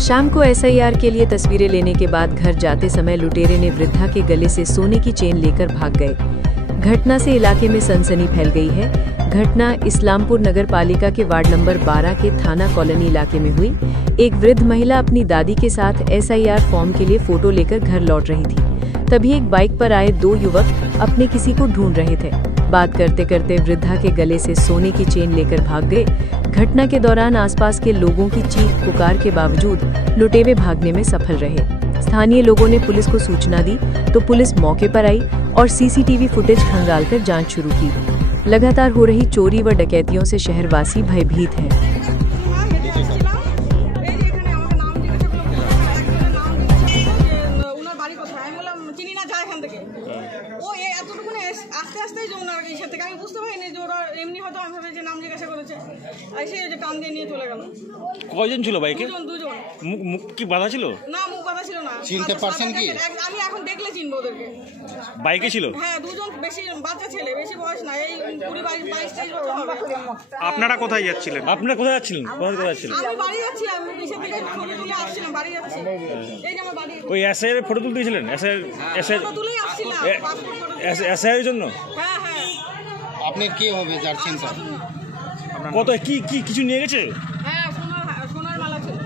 शाम को एसआईआर के लिए तस्वीरें लेने के बाद घर जाते समय लुटेरे ने वृद्धा के गले से सोने की चेन लेकर भाग गए। घटना से इलाके में सनसनी फैल गई है। घटना इस्लामपुर नगर पालिका के वार्ड नंबर 12 के थाना कॉलोनी इलाके में हुई। एक वृद्ध महिला अपनी दादी के साथ एसआईआर फॉर्म के लिए फोटो लेकर घर लौट रही थी। तभी एक बाइक पर आए दो युवक अपने किसी को ढूंढ रहे थे। बात करते करते वृद्धा के गले से सोने की चेन लेकर भाग गए। घटना के दौरान आसपास के लोगों की चीख पुकार के बावजूद लुटेरे भागने में सफल रहे। स्थानीय लोगों ने पुलिस को सूचना दी तो पुलिस मौके पर आई और सीसीटीवी फुटेज खंगालकर जांच शुरू की। लगातार हो रही चोरी व डकैतियों से शहरवासी भयभीत हैं। আস্তে আস্তে যে ওনার ইসে থেকে আমি বুঝতে পারিনি যে ওরা এমনি হয়তো আমি ভাবে যে নাম জিজ্ঞাসা করেছে আর সেই যে টান দিয়ে নিয়ে চলে গেল। কয়জন ছিল বাইকে? দুজন। মুখ কি বাঁধা ছিল? না, মুখ বাঁধা ছিল না। চিনতে পারছেন কি? আমি এখন দেখলে চিনবো ওদেরকে। বাইকে ছিল? হ্যাঁ, দুজন, বেশি বাচ্চা ছেলে, বেশি বয়স না, এই 22-23 বছর হবে। আপনারা কোথায় যাচ্ছিলেন? আপনারা কোথায় যাচ্ছিলেন? কোথায় যাচ্ছিলেন? আমি বাড়ি যাচ্ছি, আমি ইসে থেকে ফটো তুলে আসছিলাম, বাড়ি যাচ্ছি। এই যে আমার বাড়ি। ওই এসআইআর ফটো তুলতে গিয়েছিলেন? এসআইআর ফটো তুলেই আসছিলাম। এসআইআর জন্য? হ্যাঁ হ্যাঁ। আপনি কে হবে যার চিন্তা? কত কি কিছু নিয়ে গেছে? হ্যাঁ, সোনার মালা ছিল।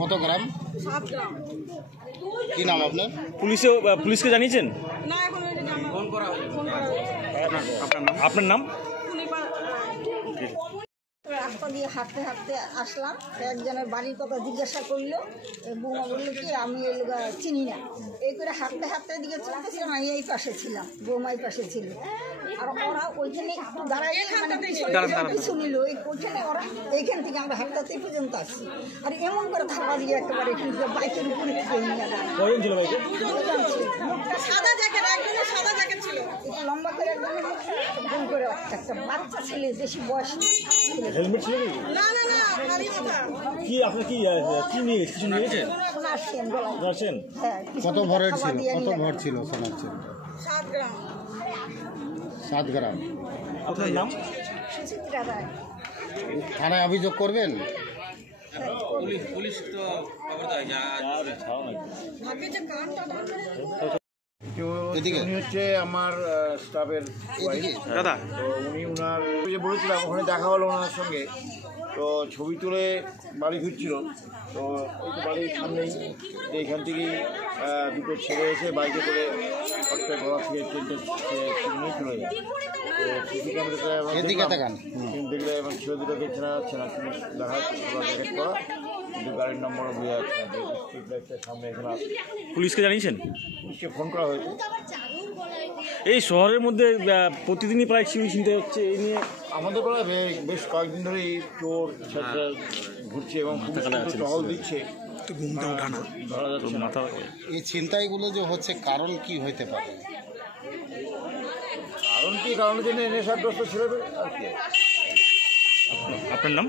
কত গ্রাম? 7 গ্রাম। কি নাম আপনার? পুলিশকে জানিয়েছেন? না, এখন ফোন করা আপনার নাম? রাস্তা দিয়ে হাঁটতে হাঁটতে আসলাম, একজনের বাড়ির কথা জিজ্ঞাসা করলো, বৌমা বললো কি আমি এই লোক চিনি না। এই করে হাঁটতে হাঁটতে দিকে চলতেছিলাম, আমি এই পাশে ছিলাম, বৌমা এই পাশে ছিল। আর ওরা ওইখানে একটু দাঁড়াই মানে পিছু নিল, ওইখানে ওরা এইখান থেকে আমরা হাঁটতে হাঁটতে পর্যন্ত আসছি। আর এমন করে থাপা দিয়ে একেবারে এখান থেকে বাইকের উপরে থেকে নিয়ে গেলাম। সাদা জ্যাকেট, একজনের সাদা জ্যাকেট ছিল, একটু লম্বা করে একজনের গোল করে একটা বাচ্চা ছেলে, বেশি বয়স হেলমেট ছিল? না না না, খালি মাথা। কি আপনি কি নিয়ে কিছু নিয়ে গেছেন? কত ভরের ছিল? কত ভর ছিল সোনার চেন? 7 গ্রাম। 7 গ্রাম। আপনার নাম? সুচিত্রা রায়। থানায় অভিযোগ করবেন? পুলিশ তো খবর দেয় না। ভাগ্যে যে কানটা ঢাকা। উনি হচ্ছে আমার স্টাফের দাদা। তো উনি ওনার যে বলেছিলাম ওখানে দেখা হলো ওনার সঙ্গে, তো ছবি তুলে বাড়ি ফিরছিল। তো ওই তো বাড়ির সামনেই এইখান থেকেই দুটো ছেলে এসে বাইকে করে একটা ঘোড়া থেকে ট্রেনটা নিয়ে চলে যায়। তো সিসি ক্যামেরাটা দেখলে এবং ছেলে দুটোকে চেনা যাচ্ছে না, দেখা যাচ্ছে জ্যাকেট করা, কিন্তু গাড়ির নম্বরও বোঝা যাচ্ছে না। স্ট্রিট লাইটের সামনে এখানে পুলিশকে জানিয়েছেন? পুলিশকে ফোন করা হয়েছে। এই শহরের মধ্যে প্রতিদিনই প্রায় চুরি চিন্তা হচ্ছে, এই নিয়ে আমাদের পাড়ায় বেশ কয়েকদিন ধরে এই চোর ঘুরছে এবং টহল দিচ্ছে। এই ছিনতাইগুলো যে হচ্ছে কারণ কি হইতে পারে? কারণ কি? কারণের জন্য নেশাগ্রস্ত ছেলেদের আর কি। আপনার নাম?